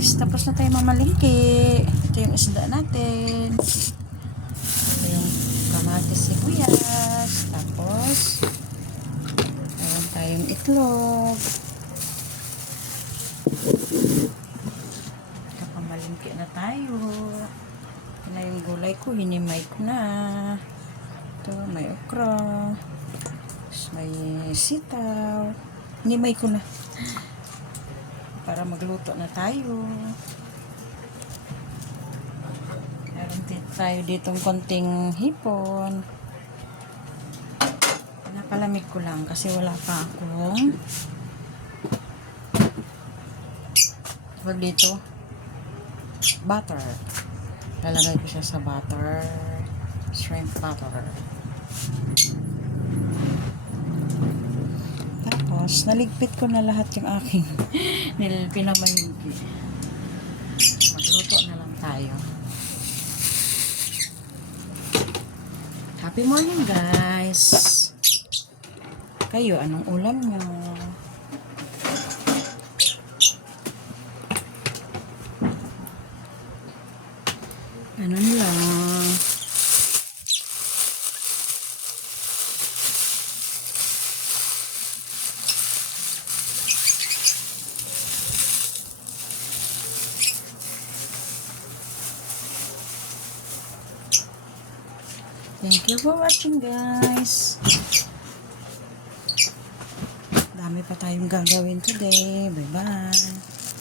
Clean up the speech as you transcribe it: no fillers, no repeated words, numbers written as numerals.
guys, tapos na tayo mamalingki. Ito yung isda natin. Ito yung kamatis, sibuyas. Tapos meron tayong itlog. Kapamalingki na tayo. Ito na yung gulay ko, hinimay ko na. Ito, may okra. May sitaw. Hinimay ko na para magluto na tayo. Meron tayo ditong konting hipon. Napalamig ko lang kasi wala pa akong wag dito butter. Lalagay ko siya sa butter, shrimp butter. Tapos naligpit ko na lahat yung aking pinamalingki. Magluto na lang tayo. Happy morning guys. Kayo, anong ulam nyo? Ganun lang. Thank you for watching guys. Dami pa tayong gagawin today. Bye bye.